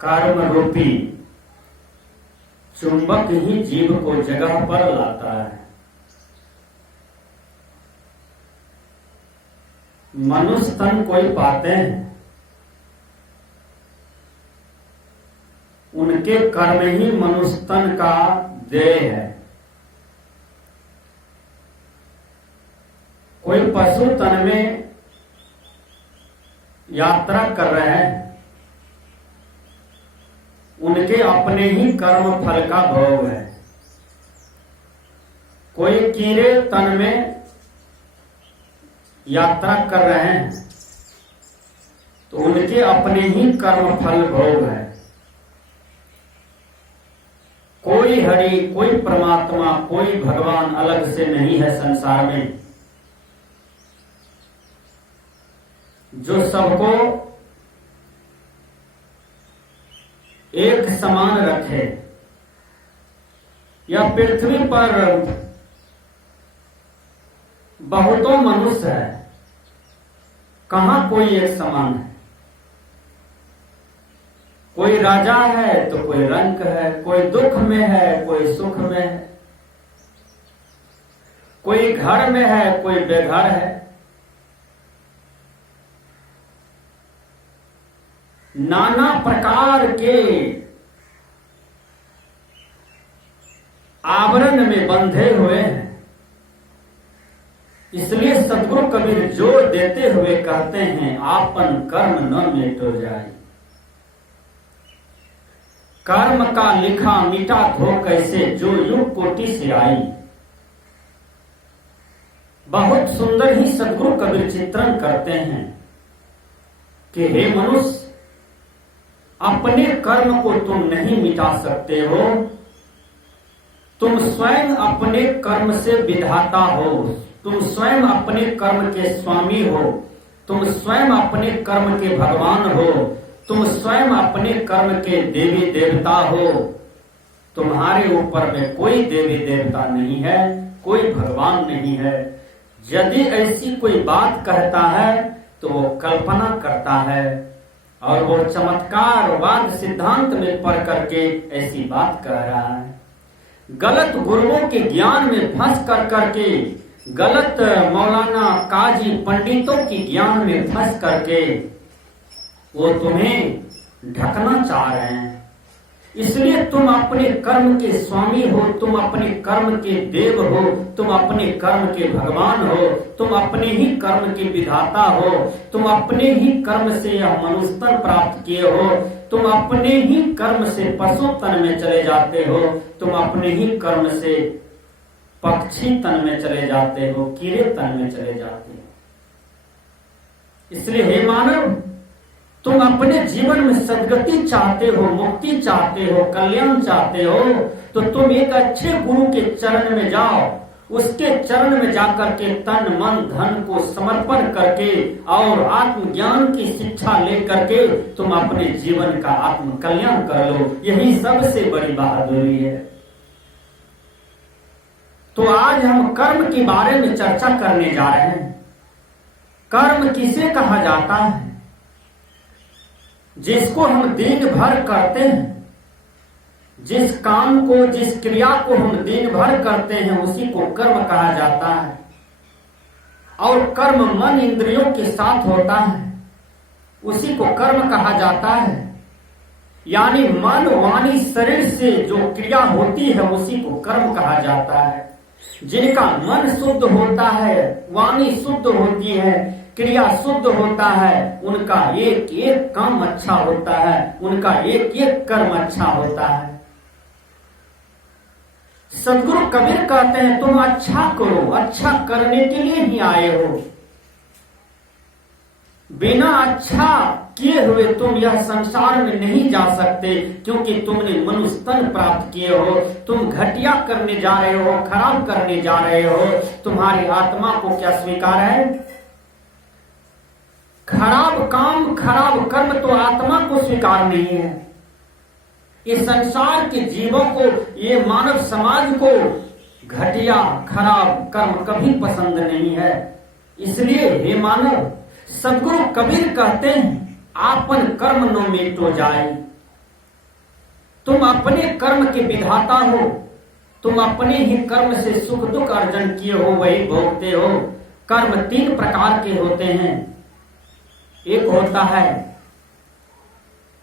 कर्म रूपी चुंबक ही जीव को जगह पर लाता है। मनुष्य तन कोई पाते हैं, उनके कर्म ही मनुष्य तन का देह है। कोई पशु तन में यात्रा कर रहे हैं, उनके अपने ही कर्म फल का भोग है। कोई कीड़े तन में यात्रा कर रहे हैं तो उनके अपने ही कर्म फल भोग है। कोई हरि, कोई परमात्मा, कोई भगवान अलग से नहीं है संसार में, जो सबको एक समान रखे। यह पृथ्वी पर बहुतों मनुष्य है, कहां कोई एक समान है। कोई राजा है तो कोई रंक है, कोई दुख में है, कोई सुख में है, कोई घर में है, कोई बेघर है। नाना प्रकार के आवरण में बंधे हुए हैं। इसलिए सद्गुरु कबीर जोर देते हुए कहते हैं, आपन कर्म न मिटो जाए। कर्म का लिखा मिटा धो कैसे, जो युग कोटि से आई। बहुत सुंदर ही सद्गुरु कबीर चित्रण करते हैं कि हे मनुष्य, अपने कर्म को तुम नहीं मिटा सकते हो। तुम स्वयं अपने कर्म से विधाता हो, तुम स्वयं अपने कर्म के स्वामी हो, तुम स्वयं अपने कर्म के भगवान हो, तुम स्वयं अपने कर्म के देवी देवता हो। तुम्हारे ऊपर में कोई देवी देवता नहीं है, कोई भगवान नहीं है। यदि ऐसी कोई बात कहता है तो वो कल्पना करता है और वो चमत्कारवाद सिद्धांत में पढ़ करके ऐसी बात कह रहा है। गलत गुरुओं के ज्ञान में फंस कर करके, गलत मौलाना काजी पंडितों की ज्ञान में फंस करके वो तुम्हें ढकना चाह रहे हैं। इसलिए तुम अपने कर्म के स्वामी हो, तुम अपने कर्म के देव हो, तुम अपने कर्म के भगवान हो, तुम अपने ही कर्म के विधाता हो, तुम अपने ही कर्म से यह मनुष्य तन प्राप्त किए हो, तुम अपने ही कर्म से पशु तन में चले जाते हो, तुम अपने ही कर्म से पक्षी तन में चले जाते हो, कीड़े तन में चले जाते हो। इसलिए हे मानव, तुम अपने जीवन में सदगति चाहते हो, मुक्ति चाहते हो, कल्याण चाहते हो, तो तुम एक अच्छे गुरु के चरण में जाओ। उसके चरण में जाकर के तन मन धन को समर्पण करके और आत्मज्ञान की शिक्षा लेकर के तुम अपने जीवन का आत्म कल्याण कर लो। यही सबसे बड़ी बहादुरी है। तो आज हम कर्म के बारे में चर्चा करने जा रहे हैं। कर्म किसे कहा जाता है? जिसको हम दिन भर करते हैं, जिस काम को, जिस क्रिया को हम दिन भर करते हैं, उसी को कर्म कहा जाता है। और कर्म मन इंद्रियों के साथ होता है, उसी को कर्म कहा जाता है। यानी मन वाणी शरीर से जो क्रिया होती है उसी को कर्म कहा जाता है। जिनका मन शुद्ध होता है, वाणी शुद्ध होती है, क्रिया शुद्ध होता है, उनका एक एक काम अच्छा होता है, उनका एक एक कर्म अच्छा होता है। सद्गुरु कबीर कहते हैं, तुम अच्छा करो, अच्छा करने के लिए ही आए हो। बिना अच्छा किए हुए तुम यह संसार में नहीं जा सकते, क्योंकि तुमने मनुष्य तन प्राप्त किए हो। तुम घटिया करने जा रहे हो, खराब करने जा रहे हो। तुम्हारी आत्मा को क्या स्वीकार है? खराब काम, खराब कर्म तो आत्मा को स्वीकार नहीं है। इस संसार के जीवों को, ये मानव समाज को घटिया खराब कर्म कभी पसंद नहीं है। इसलिए हे मानव, सद्गुरु कबीर कहते हैं, आपन कर्म न मिटो जाए। तुम अपने कर्म के विधाता हो, तुम अपने ही कर्म से सुख दुख अर्जन किए हो, वही भोगते हो। कर्म 3 प्रकार के होते हैं। एक होता है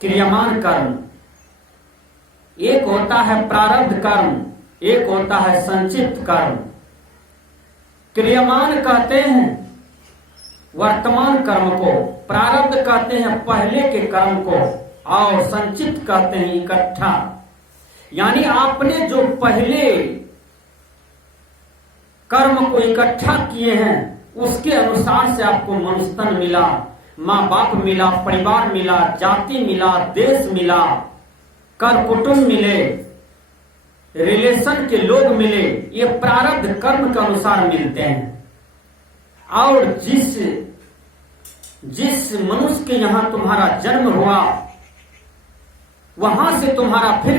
क्रियमान कर्म, एक होता है प्रारब्ध कर्म, एक होता है संचित कर्म। क्रियमान कहते हैं वर्तमान कर्म को, प्रारब्ध कहते हैं पहले के कर्म को, और संचित कहते हैं इकट्ठा। यानी आपने जो पहले कर्म को इकट्ठा किए हैं उसके अनुसार से आपको मनुष्य तन मिला, माँ बाप मिला, परिवार मिला, जाति मिला, देश मिला, कर कुटुंब मिले, रिलेशन के लोग मिले। ये प्रारब्ध कर्म के अनुसार मिलते हैं। और जिस मनुष्य के यहां तुम्हारा जन्म हुआ वहां से तुम्हारा फिर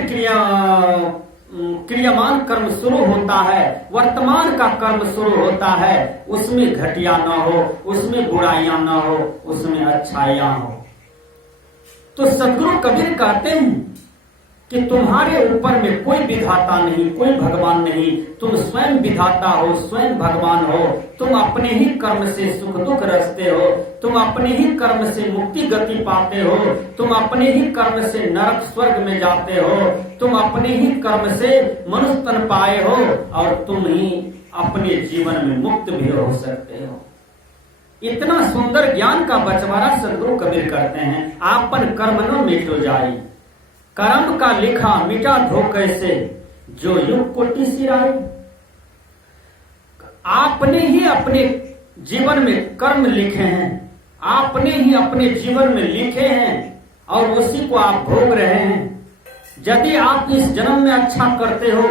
क्रियामान कर्म शुरू होता है, वर्तमान का कर्म शुरू होता है। उसमें घटिया ना हो, उसमें बुराइयां ना हो, उसमें अच्छाइयां हो। तो सदगुरु कबीर कहते हैं कि तुम्हारे ऊपर में कोई विधाता नहीं, कोई भगवान नहीं, तुम स्वयं विधाता हो, स्वयं भगवान हो। तुम अपने ही कर्म से सुख दुख रचते हो, तुम अपने ही कर्म से मुक्ति गति पाते हो, तुम अपने ही कर्म से नरक स्वर्ग में जाते हो, तुम अपने ही कर्म से मनुष्य तन पाए हो, और तुम ही अपने जीवन में मुक्त भी हो सकते हो। इतना सुंदर ज्ञान का बंटवारा सदगुरु कबीर करते हैं। आपन कर्म न मिटो जाई, कर्म का लिखा मिटा धो कैसे, जो युग कोटि सिराई। आपने ही अपने जीवन में कर्म लिखे हैं, आपने ही अपने जीवन में लिखे हैं, और उसी को आप भोग रहे हैं। यदि आप इस जन्म में अच्छा करते हो,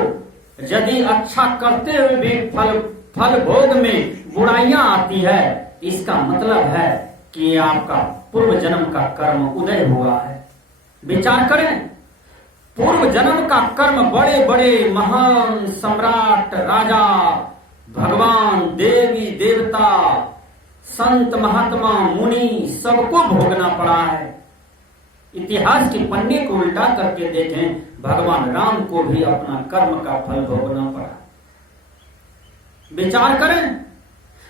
यदि अच्छा करते हुए भी फल भोग में बुराइयां आती है, इसका मतलब है कि आपका पूर्व जन्म का कर्म उदय हुआ है। विचार करें, पूर्व जन्म का कर्म बड़े बड़े महान सम्राट, राजा, भगवान, देवी देवता, संत महात्मा, मुनि सबको भोगना पड़ा है। इतिहास के पन्ने को उल्टा करके देखें, भगवान राम को भी अपना कर्म का फल भोगना पड़ा। विचार करें,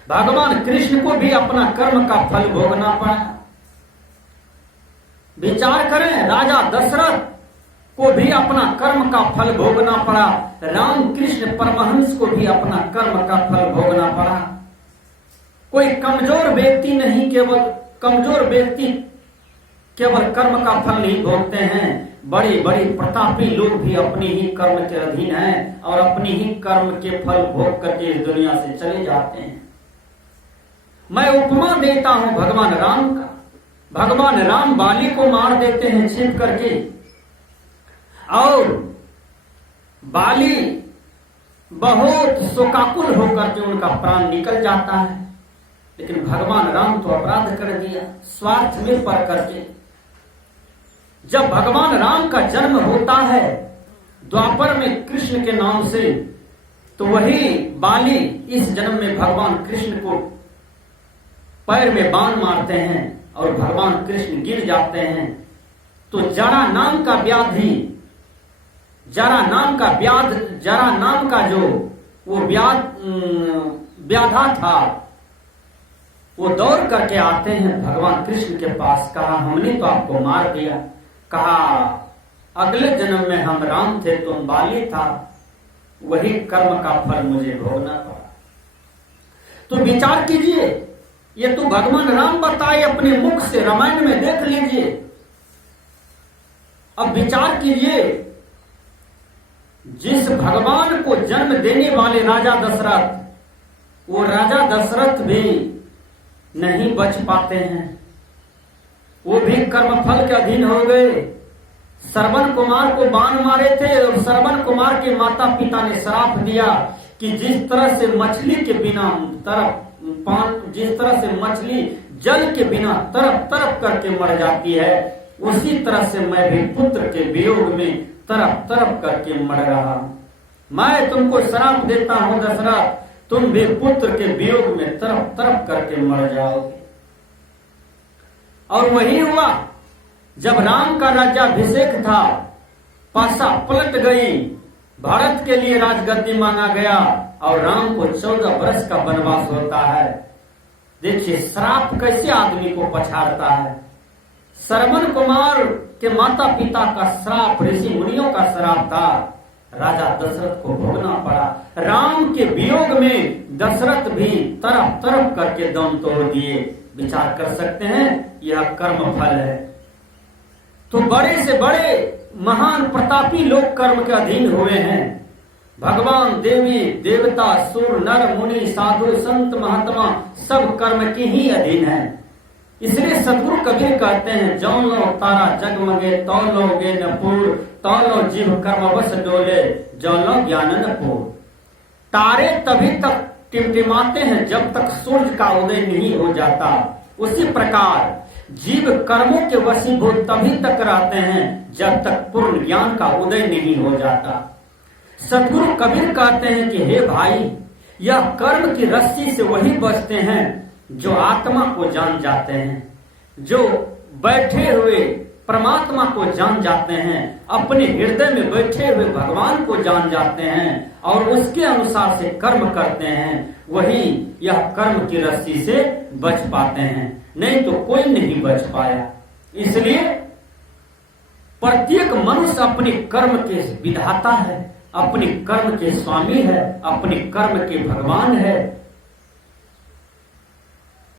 भगवान कृष्ण को भी अपना कर्म का फल भोगना पड़ा। विचार करें, राजा दशरथ को भी अपना कर्म का फल भोगना पड़ा। राम कृष्ण परमहंस को भी अपना कर्म का फल भोगना पड़ा। कोई कमजोर व्यक्ति नहीं, कमजोर व्यक्ति केवल कर्म का फल नहीं भोगते हैं। बड़े बड़े प्रतापी लोग भी अपने ही कर्म के अधीन हैं और अपने ही कर्म के फल भोग करके इस दुनिया से चले जाते हैं। मैं उपमा देता हूं भगवान राम का। भगवान राम बाली को मार देते हैं छिप करके, और बाली बहुत शोकाकुल होकर के उनका प्राण निकल जाता है। लेकिन भगवान राम तो अपराध कर दिया स्वार्थ में पड़ करके। जब भगवान राम का जन्म होता है द्वापर में कृष्ण के नाम से, तो वही बाली इस जन्म में भगवान कृष्ण को पैर में बाण मारते हैं और भगवान कृष्ण गिर जाते हैं। तो जरा नाम का व्याधि, जरा नाम का जो वो व्याधा था, वो दौड़ करके आते हैं भगवान कृष्ण के पास। कहा, हमने तो आपको मार दिया। कहा, अगले जन्म में हम राम थे, तुम बाली था, वही कर्म का फल मुझे भोगना पड़ा। तो विचार कीजिए, ये तो भगवान राम बताए अपने मुख से, रामायण में देख लीजिए। अब विचार कीजिए, जिस भगवान को जन्म देने वाले राजा दशरथ, वो राजा दशरथ भी नहीं बच पाते हैं। वो भी कर्मफल के अधीन हो गए। श्रवण कुमार को बाण मारे थे और श्रवण कुमार के माता पिता ने श्राप दिया कि जिस तरह से मछली के बिना जिस तरह से मछली जल के बिना तरफ तरफ करके मर जाती है, उसी तरह से मैं भी पुत्र के वियोग में तरफ तरफ करके मर रहा हूं। मैं तुमको श्राप देता हूं दशरथ, तुम भी पुत्र के वियोग में तरफ तरफ करके मर जाओगे। और वही हुआ। जब राम का राज्याभिषेक था पासा पलट गई। भारत के लिए राजगद्दी मांगा गया और राम को 14 वर्ष का वनवास होता है। देखिए श्राप कैसे आदमी को पछाड़ता है। श्रवण कुमार के माता पिता का श्राप, ऋषि मुनियों का श्राप था, राजा दशरथ को भोगना पड़ा। राम के वियोग में दशरथ भी तरफ तरफ करके दम तोड़ दिए। विचार कर सकते हैं, यह कर्म फल है। तो बड़े से बड़े महान प्रतापी लोग कर्म के अधीन हुए हैं। भगवान, देवी देवता, सुर नर मुनि साधु संत महात्मा सब कर्म के ही अधीन हैं। इसलिए सदगुरु कबीर कहते हैं, जौ लो तारा जगमगे तौ लोगे न पूर, तौ लो जीव कर्म बस डोले जौ लो ज्ञान न पूर। तारे तभी तक टिमटिमाते हैं जब तक सूर्य का उदय नहीं हो जाता। उसी प्रकार जीव कर्मों के वशीभूत तभी तक रहते हैं जब तक पूर्ण ज्ञान का उदय नहीं हो जाता। सदगुरु कबीर कहते हैं कि हे भाई, यह कर्म की रस्सी से वही बचते हैं जो आत्मा को जान जाते हैं, जो बैठे हुए परमात्मा को जान जाते हैं, अपने हृदय में बैठे हुए भगवान को जान जाते हैं और उसके अनुसार से कर्म करते हैं, वही यह कर्म की रस्सी से बच पाते हैं, नहीं तो कोई नहीं बच पाया। इसलिए प्रत्येक मनुष्य अपने कर्म के विधाता है, अपने कर्म के स्वामी है, अपने कर्म के भगवान है।